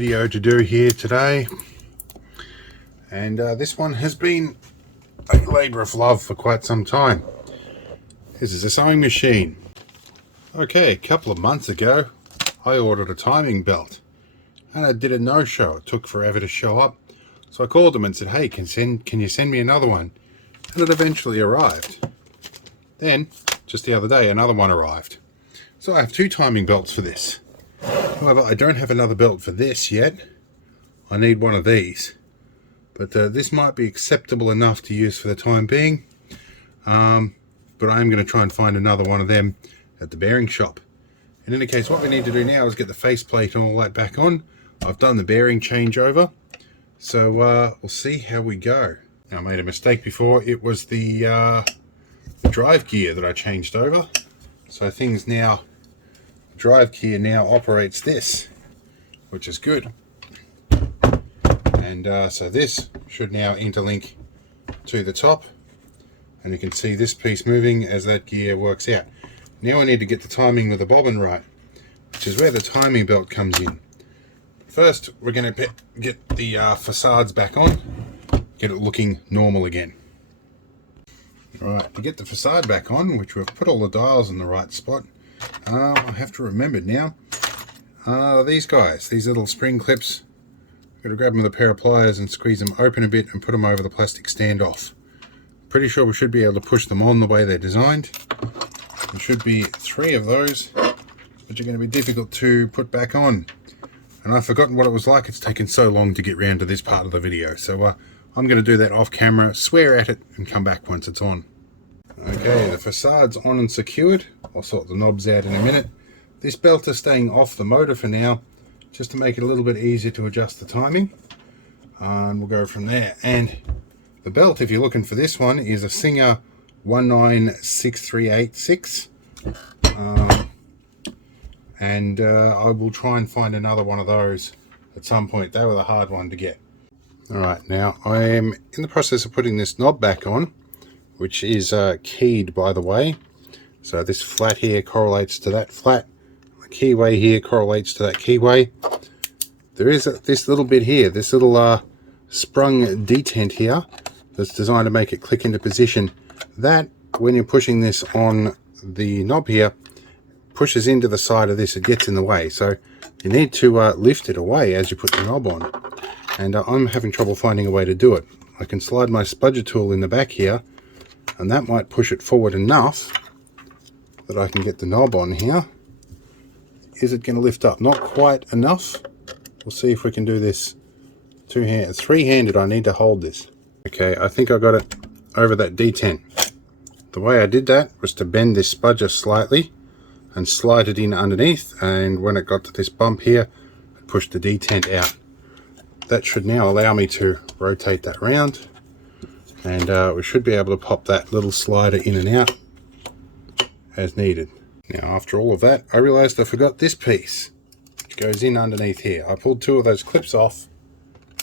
video to do here today, and this one has been a labour of love for quite some time. This is a sewing machine. Okay, a couple of months ago I ordered a timing belt and I did a no-show. It took forever to show up, so I called them and said, hey, can you send me another one? And it eventually arrived. Then just the other day another one arrived, so I have two timing belts for this. However, I don't have another belt for this yet. I need one of these, but this might be acceptable enough to use for the time being. But I am going to try and find another one of them at the bearing shop. In any case, what we need to do now is get the faceplate and all that back on. I've done the bearing changeover, so we'll see how we go. Now, I made a mistake before. It was the drive gear that I changed over. So things now, drive gear now operates this, which is good. And so this should now interlink to the top, and you can see this piece moving as that gear works out. Now I need to get the timing with the bobbin right, which is where the timing belt comes in. First, we're going to get the facades back on, get it looking normal again. Right, to get the facade back on, which we've put all the dials in the right spot, I have to remember now, these guys, these little spring clips, I've got to grab them with a pair of pliers and squeeze them open a bit and put them over the plastic standoff. Pretty sure we should be able to push them on the way they're designed. There should be 3 of those, which are going to be difficult to put back on. And I've forgotten what it was like. It's taken so long to get round to this part of the video. So I'm going to do that off camera, swear at it, and come back once it's on. Okay, the facade's on and secured. I'll sort the knobs out in a minute. This belt is staying off the motor for now, just to make it a little bit easier to adjust the timing. And we'll go from there. And the belt, if you're looking for this one, is a Singer 196386. And I will try and find another one of those at some point. They were the hard one to get. Alright, now I am in the process of putting this knob back on, which is keyed, by the way. So this flat here correlates to that flat. The keyway here correlates to that keyway. There is this little bit here, this little sprung detent here that's designed to make it click into position. That, when you're pushing this on the knob here, pushes into the side of this, it gets in the way. So you need to lift it away as you put the knob on. And I'm having trouble finding a way to do it. I can slide my spudger tool in the back here, and that might push it forward enough that I can get the knob on here. Is it going to lift up? Not quite enough. We'll see if we can do this three-handed. I need to hold this. Okay, I think I got it over that detent. The way I did that was to bend this spudger slightly and slide it in underneath, and when it got to this bump here, I pushed the detent out. That should now allow me to rotate that round, and we should be able to pop that little slider in and out as needed. Now, after all of that, I realized I forgot this piece, which goes in underneath here. I pulled 2 of those clips off,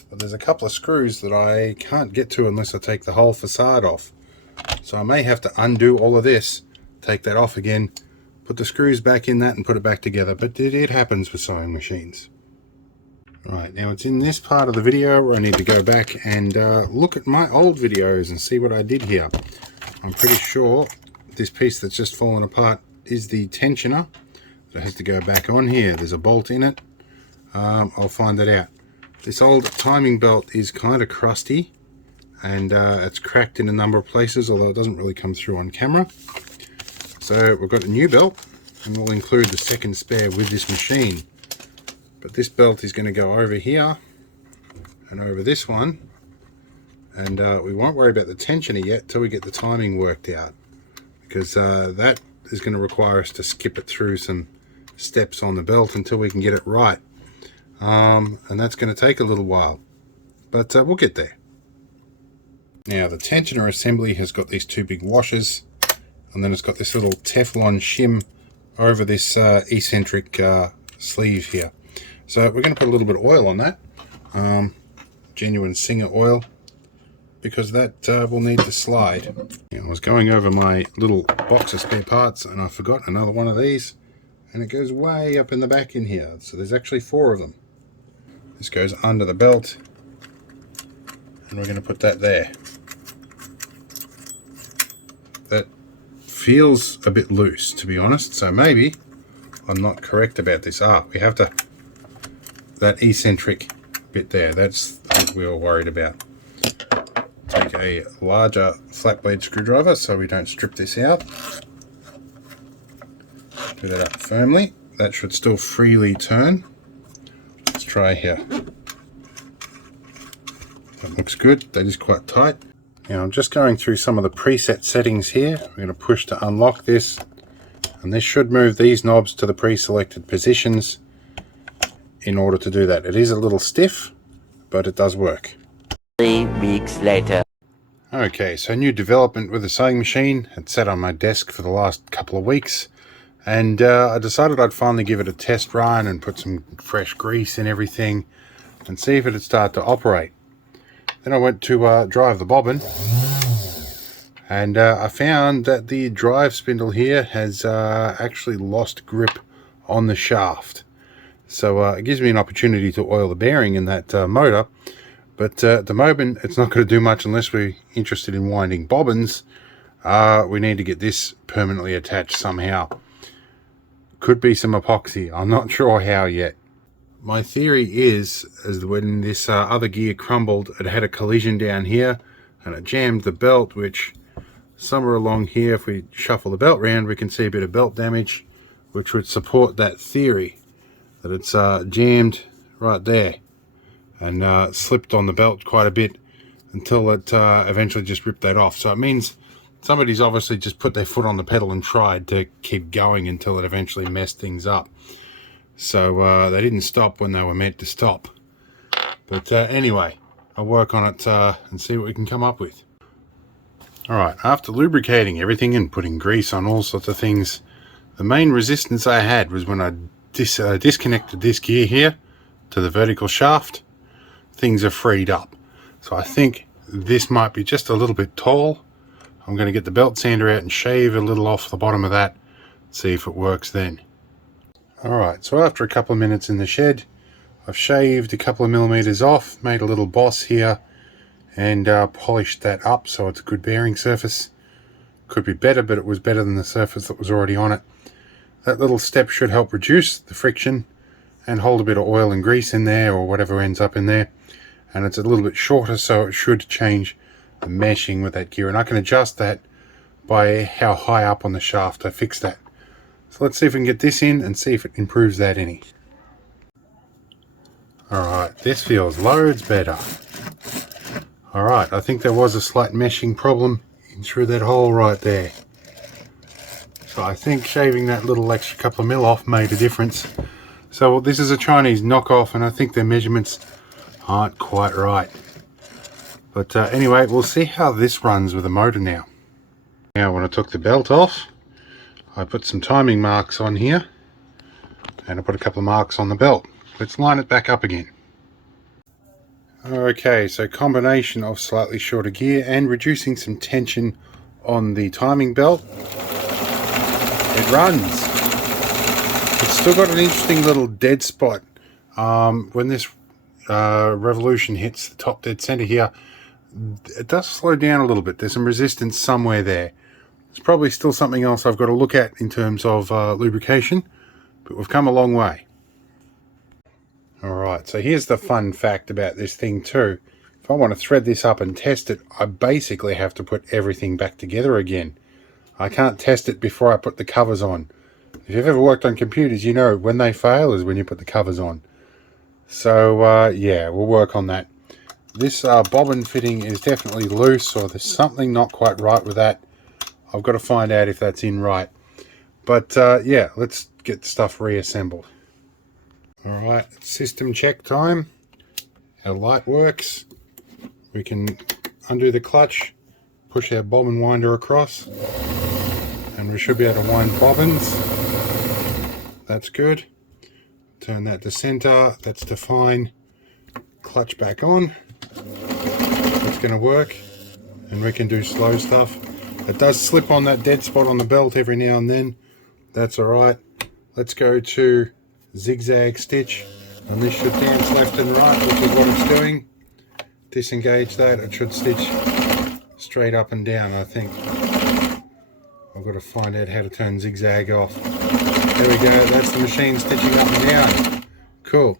but there's a couple of screws that I can't get to unless I take the whole facade off. So I may have to undo all of this, take that off again, put the screws back in that and put it back together. But it happens with sewing machines. Right, now it's in this part of the video where I need to go back and look at my old videos and see what I did here. I'm pretty sure this piece that's just fallen apart is the tensioner that has to go back on here. There's a bolt in it. I'll find that out. This old timing belt is kind of crusty, and it's cracked in a number of places, although it doesn't really come through on camera. So we've got a new belt, and we'll include the second spare with this machine. But this belt is going to go over here and over this one, and we won't worry about the tensioner yet till we get the timing worked out, because that is going to require us to skip it through some steps on the belt until we can get it right. And that's going to take a little while, but we'll get there. Now, the tensioner assembly has got these 2 big washers, and then it's got this little Teflon shim over this eccentric sleeve here. So we're going to put a little bit of oil on that, genuine Singer oil, because that will need to slide. I was going over my little box of spare parts and I forgot another one of these, and it goes way up in the back in here. So there's actually 4 of them. This goes under the belt, and we're going to put that there. That feels a bit loose, to be honest, so maybe I'm not correct about this. We have to, that eccentric bit there, that's what we were worried about. Take a larger flat blade screwdriver so we don't strip this out. Do that up firmly. That should still freely turn. Let's try here. That looks good. That is quite tight. Now I'm just going through some of the preset settings here. We're going to push to unlock this, and this should move these knobs to the pre-selected positions in order to do that. It is a little stiff, but it does work. 3 weeks later. Okay, so new development with the sewing machine. It's sat on my desk for the last couple of weeks, and I decided I'd finally give it a test run and put some fresh grease and everything and see if it'd start to operate. Then I went to drive the bobbin, and I found that the drive spindle here has actually lost grip on the shaft. So it gives me an opportunity to oil the bearing in that motor, but at the moment it's not going to do much unless we're interested in winding bobbins. We need to get this permanently attached somehow. Could be some epoxy, I'm not sure how yet. My theory is when this other gear crumbled, it had a collision down here and it jammed the belt, which somewhere along here, if we shuffle the belt round, we can see a bit of belt damage, which would support that theory that it's jammed right there and slipped on the belt quite a bit until it eventually just ripped that off. So it means somebody's obviously just put their foot on the pedal and tried to keep going until it eventually messed things up. So they didn't stop when they were meant to stop. But anyway, I'll work on it and see what we can come up with. Alright, after lubricating everything and putting grease on all sorts of things, the main resistance I had was when I disconnected this gear here to the vertical shaft. Things are freed up. So I think this might be just a little bit tall. I'm going to get the belt sander out and shave a little off the bottom of that, see if it works then. Alright, so after a couple of minutes in the shed, I've shaved a couple of millimeters off, made a little boss here, and polished that up so it's a good bearing surface. Could be better, but it was better than the surface that was already on it. That little step should help reduce the friction and hold a bit of oil and grease in there, or whatever ends up in there. And it's a little bit shorter, so it should change the meshing with that gear. And I can adjust that by how high up on the shaft I fix that. So let's see if we can get this in and see if it improves that any. Alright, this feels loads better. Alright, I think there was a slight meshing problem in through that hole right there. So I think shaving that little extra couple of mil off made a difference. So this is a Chinese knockoff, and I think their measurements aren't quite right. But anyway, we'll see how this runs with the motor now. Now when I took the belt off, I put some timing marks on here, and I put a couple of marks on the belt. Let's line it back up again. Okay, so combination of slightly shorter gear and reducing some tension on the timing belt. It runs. It's still got an interesting little dead spot. When this revolution hits the top dead center here, it does slow down a little bit. There's some resistance somewhere there. It's probably still something else I've got to look at in terms of lubrication, but we've come a long way. Alright, so here's the fun fact about this thing too. If I want to thread this up and test it, I basically have to put everything back together again. I can't test it before I put the covers on. If you've ever worked on computers, you know when they fail is when you put the covers on. So yeah, we'll work on that. This bobbin fitting is definitely loose, or there's something not quite right with that. I've got to find out if that's in right. But yeah, let's get the stuff reassembled. Alright, system check time. Our light works. We can undo the clutch, push our bobbin winder across, and we should be able to wind bobbins. That's good. Turn that to center. That's to fine. Clutch back on. That's going to work. And we can do slow stuff. It does slip on that dead spot on the belt every now and then. That's alright. Let's go to zigzag stitch. And this should dance left and right, which is what it's doing. Disengage that, it should stitch straight up and down, I think. I've got to find out how to turn zigzag off. There we go, that's the machine stitching up and down. Cool.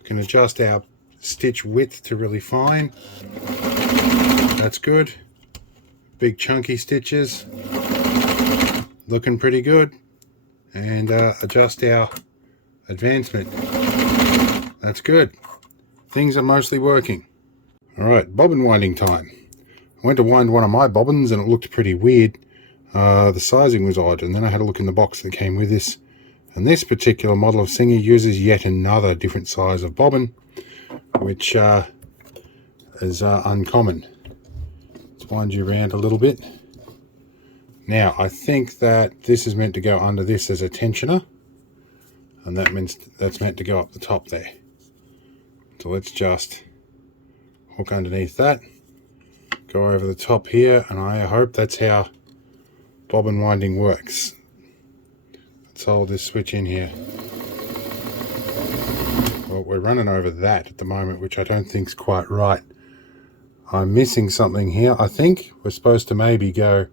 We can adjust our stitch width to really fine. That's good. Big chunky stitches. Looking pretty good. And adjust our advancement. That's good. Things are mostly working. Alright, bobbin winding time. I went to wind one of my bobbins and it looked pretty weird. The sizing was odd, and then I had a look in the box that came with this. And this particular model of Singer uses yet another different size of bobbin, which is uncommon. Let's wind you around a little bit. Now, I think that this is meant to go under this as a tensioner, and that means that's meant to go up the top there. So let's just hook underneath that, go over the top here, and I hope that's how bobbin winding works. Let's hold this switch in here. Well, we're running over that at the moment, which I don't think is quite right. I'm missing something here. I think we're supposed to maybe go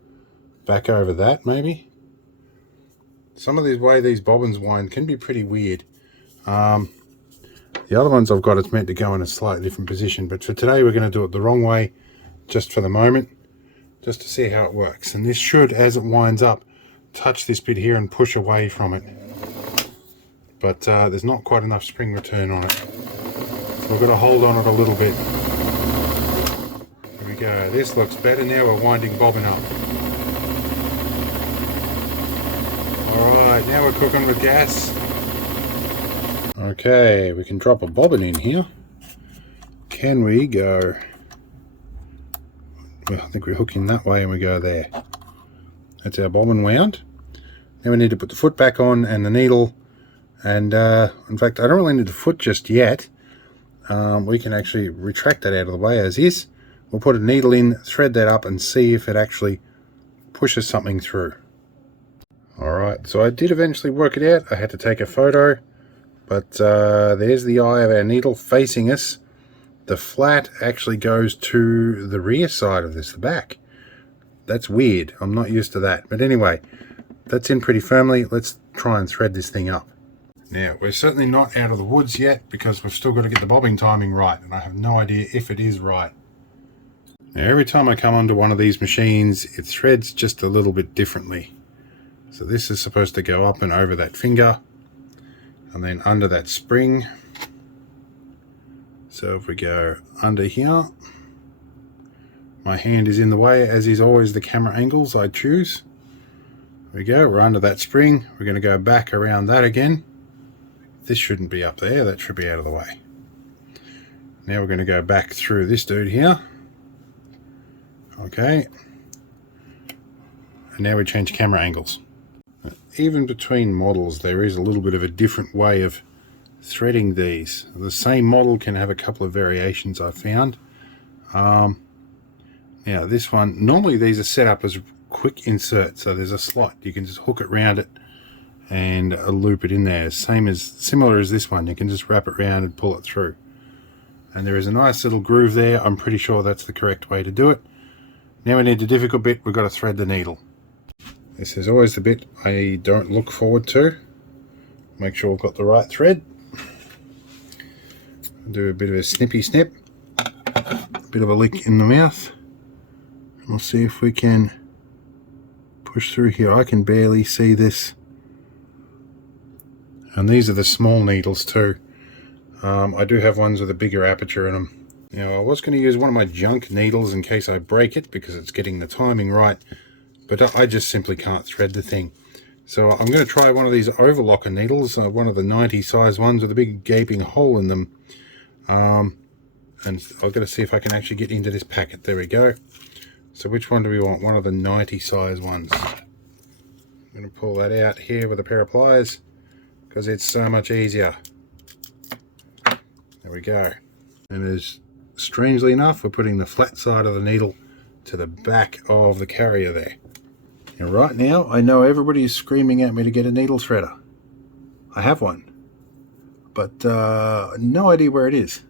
back over that, maybe. Some of the way these bobbins wind can be pretty weird. The other ones I've got, it's meant to go in a slightly different position, but for today we're going to do it the wrong way, just for the moment, just to see how it works. And this should, as it winds up, touch this bit here and push away from it. But there's not quite enough spring return on it. So we've got to hold on it a little bit. There we go. This looks better. Now we're winding bobbin up. Alright, now we're cooking with gas. Okay, we can drop a bobbin in here. Can we go... Well, I think we're hooking that way and we go there. That's our bobbin wound. Now we need to put the foot back on and the needle. And in fact, I don't really need the foot just yet. We can actually retract that out of the way as is. We'll put a needle in, thread that up and see if it actually pushes something through. Alright, so I did eventually work it out. I had to take a photo. But there's the eye of our needle facing us. The flat actually goes to the rear side of this, the back. That's weird. I'm not used to that. But anyway, that's in pretty firmly. Let's try and thread this thing up. Now, we're certainly not out of the woods yet because we've still got to get the bobbing timing right. And I have no idea if it is right. Now, every time I come onto one of these machines, it threads just a little bit differently. So this is supposed to go up and over that finger. And then under that spring. So if we go under here, my hand is in the way, as is always the camera angles I choose. There we go, we're under that spring. We're going to go back around that again. This shouldn't be up there, that should be out of the way. Now we're going to go back through this dude here. Okay. And now we change camera angles. Even between models there is a little bit of a different way of threading these. The same model can have a couple of variations I've found. Now this one, normally these are set up as quick insert, so there's a slot. You can just hook it around it and loop it in there. Similar as this one, you can just wrap it around and pull it through. And there is a nice little groove there. I'm pretty sure that's the correct way to do it. Now we need the difficult bit, we've got to thread the needle. This is always the bit I don't look forward to. Make sure we've got the right thread. Do a bit of a snippy snip. A bit of a lick in the mouth. And we'll see if we can push through here. I can barely see this. And these are the small needles too. I do have ones with a bigger aperture in them. Now I was going to use one of my junk needles in case I break it because it's getting the timing right. But I just simply can't thread the thing. So I'm going to try one of these overlocker needles, one of the 90 size ones with a big gaping hole in them. And I've got to see if I can actually get into this packet. There we go. So which one do we want? One of the 90 size ones. I'm going to pull that out here with a pair of pliers because it's so much easier. There we go. And as strangely enough, we're putting the flat side of the needle to the back of the carrier there. And right now, I know everybody is screaming at me to get a needle threader. I have one. but no idea where it is.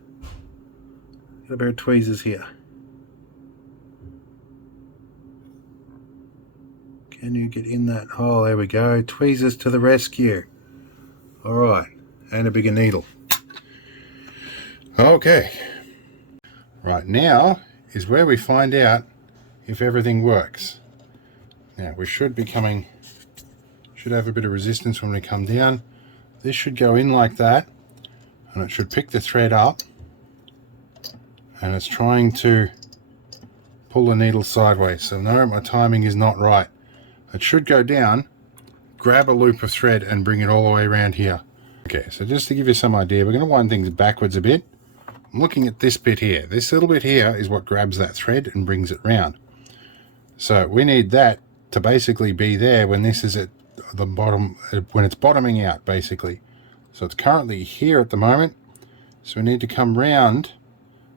Got a pair of tweezers here. Can you get in that hole? There we go. Tweezers to the rescue. All right, and a bigger needle. Okay. Right, now is where we find out if everything works. Now we should have a bit of resistance when we come down. This should go in like that, and it should pick the thread up, and it's trying to pull the needle sideways. So no, my timing is not right. It should go down, grab a loop of thread and bring it all the way around here. Okay, so just to give you some idea, we're going to wind things backwards a bit. I'm looking at this bit here. This little bit here is what grabs that thread and brings it round. So we need that to basically be there when this is at the bottom, when it's bottoming out basically. So it's currently here at the moment. So we need to come round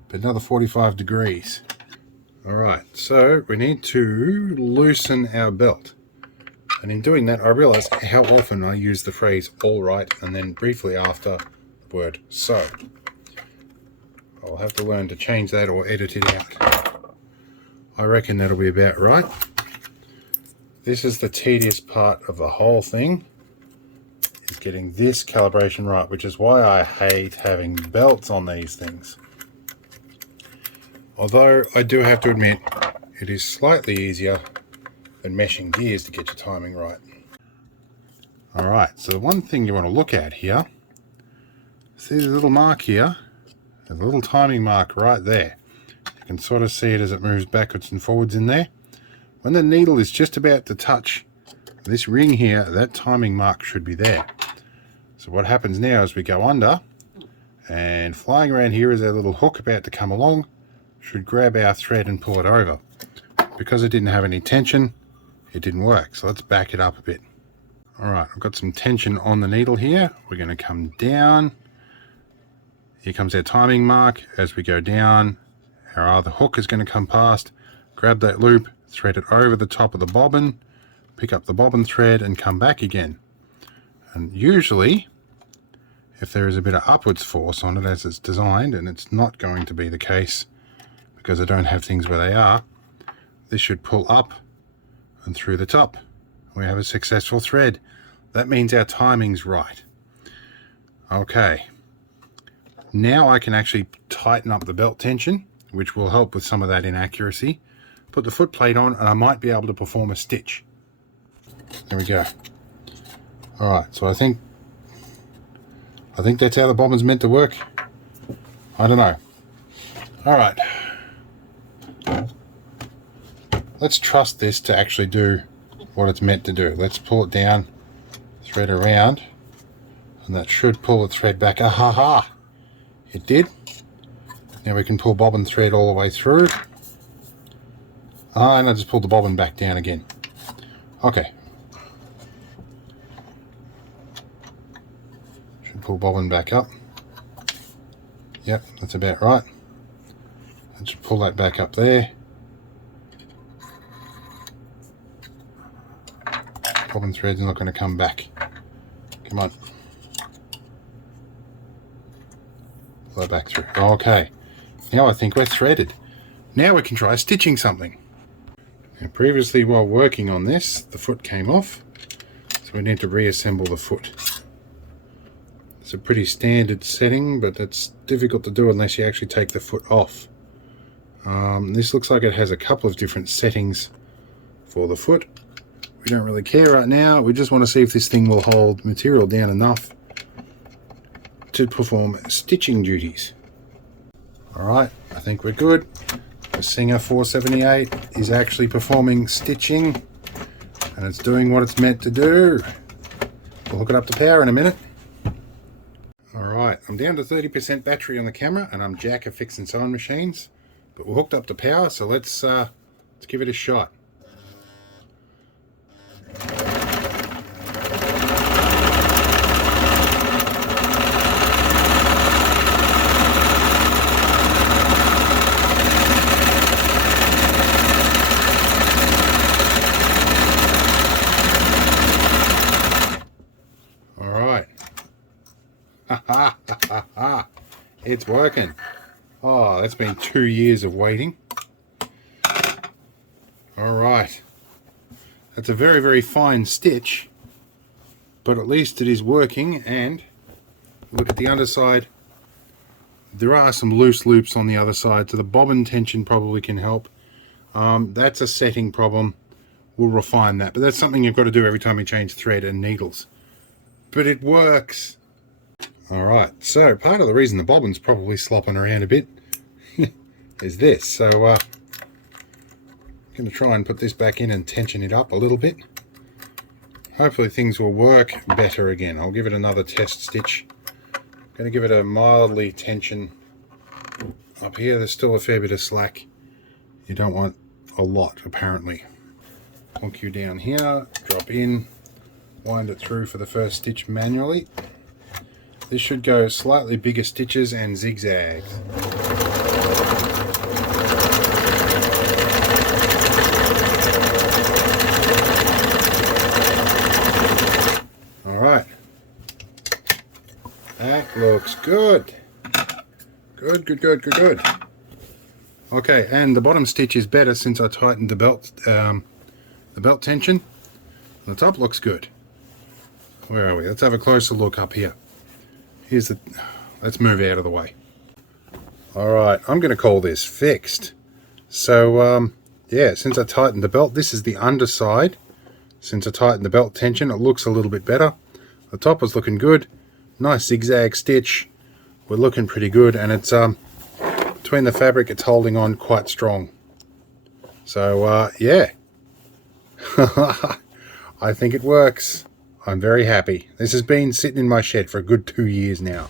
but another 45 degrees. All right, so we need to loosen our belt. And in doing that, I realized how often I use the phrase all right and then briefly after the word so. I'll have to learn to change that or edit it out. I reckon that'll be about right. This is the tedious part of the whole thing, is getting this calibration right, which is why I hate having belts on these things. Although I do have to admit, it is slightly easier than meshing gears to get your timing right. Alright, so one thing you want to look at here, see the little mark here? There's a little timing mark right there. You can sort of see it as it moves backwards and forwards in there. When the needle is just about to touch this ring here, that timing mark should be there. So what happens now is we go under, and flying around here is our little hook about to come along, should grab our thread and pull it over. Because it didn't have any tension, it didn't work. So let's back it up a bit. Alright, I've got some tension on the needle here. We're going to come down. Here comes our timing mark. As we go down, our other hook is going to come past, grab that loop, thread it over the top of the bobbin, pick up the bobbin thread and come back again. And usually, if there is a bit of upwards force on it as it's designed, and it's not going to be the case because I don't have things where they are, this should pull up and through the top. We have a successful thread. That means our timing's right. Okay. Now I can actually tighten up the belt tension, which will help with some of that inaccuracy. Put the foot plate on and I might be able to perform a stitch. There we go. Alright, so I think that's how the bobbin's meant to work. I don't know. Alright. Let's trust this to actually do what it's meant to do. Let's pull it down, thread around, and that should pull the thread back. Ahaha! It did. Now we can pull bobbin thread all the way through. And I just pulled the bobbin back down again. Okay. Should pull bobbin back up. Yep, that's about right. Let's pull that back up there. Bobbin thread's not going to come back. Come on. Pull that back through. Okay. Now I think we're threaded. Now we can try stitching something. Now previously while working on this, the foot came off. So we need to reassemble the foot. It's a pretty standard setting, but it's difficult to do unless you actually take the foot off. This looks like it has a couple of different settings for the foot. We don't really care right now. We just want to see if this thing will hold material down enough to perform stitching duties. Alright, I think we're good. The Singer 478 is actually performing stitching and it's doing what it's meant to do. We'll hook it up to power in a minute. Alright, I'm down to 30% battery on the camera and I'm jack of fixing sewing machines, but we're hooked up to power, so let's give it a shot. All right. Haha. It's working. Oh, that's been 2 years of waiting. All right. That's a very, very fine stitch, but at least it is working. And look at the underside. There are some loose loops on the other side, so the bobbin tension probably can help. That's a setting problem. We'll refine that, but that's something you've got to do every time you change thread and needles. But it works. All right, so part of the reason the bobbin's probably slopping around a bit is this. So I'm going to try and put this back in and tension it up a little bit. Hopefully things will work better again. I'll give it another test stitch. Going to give it a mildly tension up here. There's still a fair bit of slack. You don't want a lot, apparently. Plonk you down here, drop in, wind it through for the first stitch manually. This should go slightly bigger stitches and zigzags. Alright. That looks good. Good, good, good, good, good. Okay, and the bottom stitch is better since I tightened the belt tension. The top looks good. Where are we? Let's have a closer look up here. Let's move out of the way. Alright, I'm going to call this fixed. So, yeah, since I tightened the belt, this is the underside. Since I tightened the belt tension, it looks a little bit better. The top is looking good. Nice zigzag stitch. We're looking pretty good, and it's between the fabric, it's holding on quite strong. So, yeah. I think it works. I'm very happy. This has been sitting in my shed for a good 2 years now.